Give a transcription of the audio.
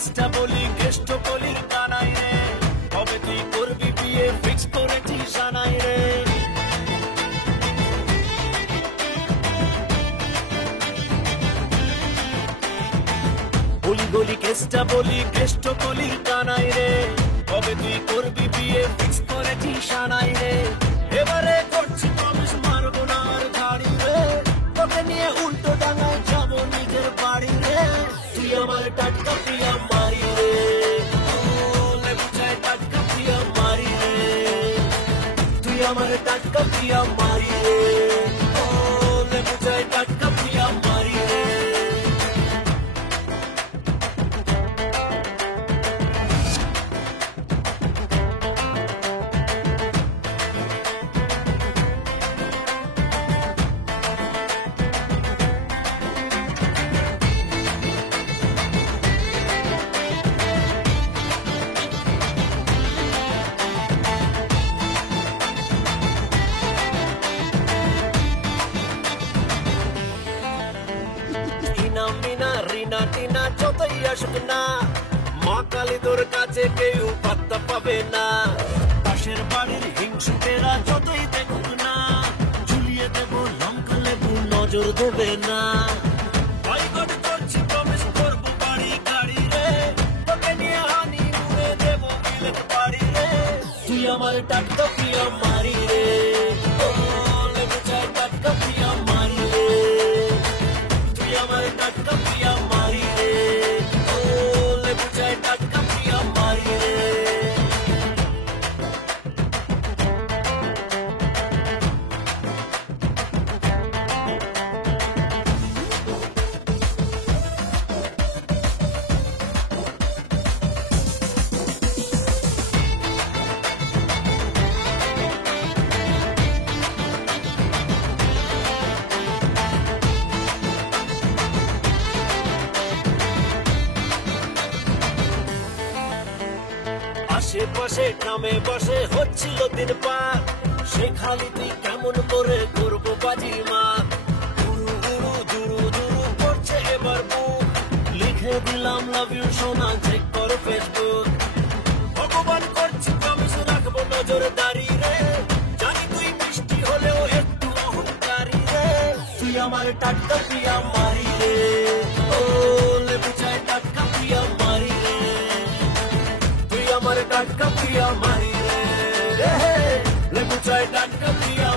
কেসটা বলি কেষ্ট বলি কানাই রে কবে তুই করবি বিয়ে ফিক্স করেছিস জানাই রে বলি গলি কেসটা বলি কেষ্ট বলি কানাই রে কবে তুই করবি বিয়ে ফিক্স করেছিস জানাই রে এবারে করছি প্রমিস মারবো না আর ছাড়ি রে তোকে নিয়ে উল্টো ডাঙায় যাবো নিজের বাড়ি রে তুই আমার টাটকা প্রিয়া মারি রে লেবু চায় টাটকা প্রিয়া মারি রে তুই আমার টাটকা প্রিয়া মারি রে লেবু চায় টাটকা প্রিয়া মারি রে মিনা রিনা টিনা যতই আসুক না মা কালী তোর কাছে কেউ পাত্তা পাবে না পাশের বাড়ির হিংসুকেরা যতই দেখুক না ঝুলিয়ে দেব লঙ্কা লেবু নজর দেবে না বয়কট করছি প্রমিস করবো বাড়ি গাড়ি রে তোকে নিয়ে হানি মুড়ে দেবো বিলেত বাড়ি রে তুই আমার টাটকা প্রিয়া মারি রে লেবু চায় টাটকা প্রিয়া মারি রে তুই আমার টাটকা প্রিয়া মারি রে লেবু চায় টাটকা প্রিয়া মারি রে আশেপাশে গ্রামে বসে হচ্ছিল দিন পার সে খালি তুই কেমন করে করবো বাজি মা দুরু দুরু দুরু দুরু করছে এবার বুক লিখে দিলাম লাভ ইউ সোনা চেক কর ফেসবুক ভগবান করছি প্রমিস রাখবো নজরদারি রে জানি তুই মিষ্টি হলেও একটু অহংকারী রে তুই আমার টাটকা প্রিয়া মারি রে লেবু চায় টাটকা প্রিয়া মারি রে আমার টাটকা প্রিয়া মারি রে লেবু চায় টাটকা প্রিয়া